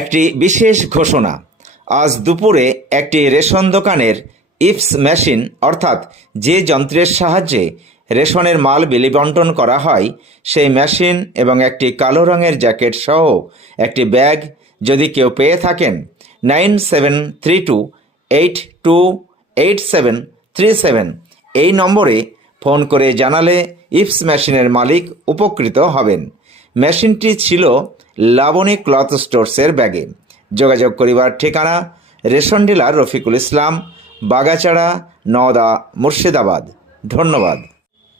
একটি বিশেষ ঘোষণা। আজ দুপুরে একটি রেশন দোকানের ইপস মেশিন, অর্থাৎ যে যন্ত্রের সাহায্যে রেশনের মাল বিলি বন্টন করা হয়, সেই মেশিন এবং একটি কালো রঙের জ্যাকেট সহ একটি ব্যাগ যদি কেউ পেয়ে থাকেন, nine seven three two, eight two, eight seven three seven এই নম্বরে ফোন করে জানালে ইপস মেশিনের মালিক উপকৃত হবেন। মেশিনটি ছিল লাবণী ক্লথ স্টোরসের ব্যাগে। যোগাযোগ করিবার ঠিকানা রেশন ডিলার রফিকুল ইসলাম, বাগাচাড়া, নওদা, মুর্শিদাবাদ। ধন্যবাদ।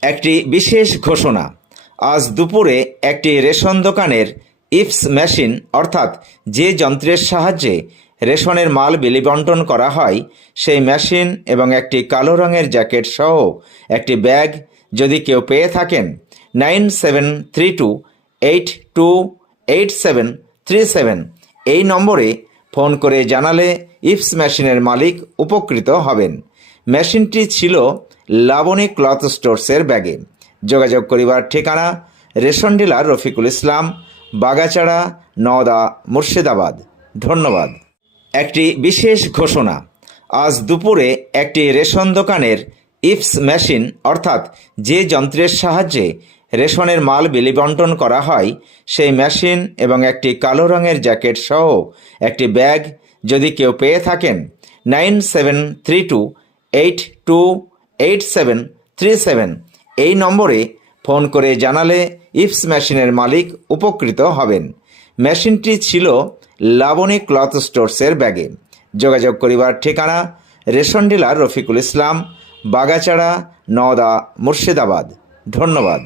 একটি বিশেষ ঘোষণা, আজ দুপুরে একটি রেশন দোকানের ইপস মেশিন, অর্থাৎ যে যন্ত্রের সাহায্যে রেশনের মাল বিলি বন্টন করা হয়, সেই মেশিন এবং একটি কালো রঙের জ্যাকেট সহ একটি ব্যাগ যদি কেউ পেয়ে থাকেন, nine seven three two eight two eight seven three seven এই নম্বরে ফোন করে জানালে ইপস মেশিনের মালিক উপকৃত হবেন। মেশিনটি ছিল লাবণী ক্লথ স্টোরসের ব্যাগে। যোগাযোগ করিবার ঠিকানা রেশন ডিলার রফিকুল ইসলাম, বাগাচাড়া, নওদা, মুর্শিদাবাদ। ধন্যবাদ। একটি বিশেষ ঘোষণা, আজ দুপুরে একটি রেশন দোকানের ইপস মেশিন অর্থাৎ যে যন্ত্রের সাহায্যে রেশনের মাল বিলি বন্টন করা হয়, সেই মেশিন এবং একটি কালো রঙের জ্যাকেট সহ একটি ব্যাগ যদি কেউ পেয়ে থাকেন, nine seven three two, eight two, eight seven three seven. এই নম্বরে ফোন করে জানালে ইপস মেশিনের মালিক উপকৃত হবেন। মেশিনটি ছিল লাবণী ক্লথ স্টোরসের ব্যাগে। যোগাযোগ করিবার ঠিকানা রেশন ডিলার রফিকুল ইসলাম, বাগাচাড়া, নওদা, মুর্শিদাবাদ। ধন্যবাদ।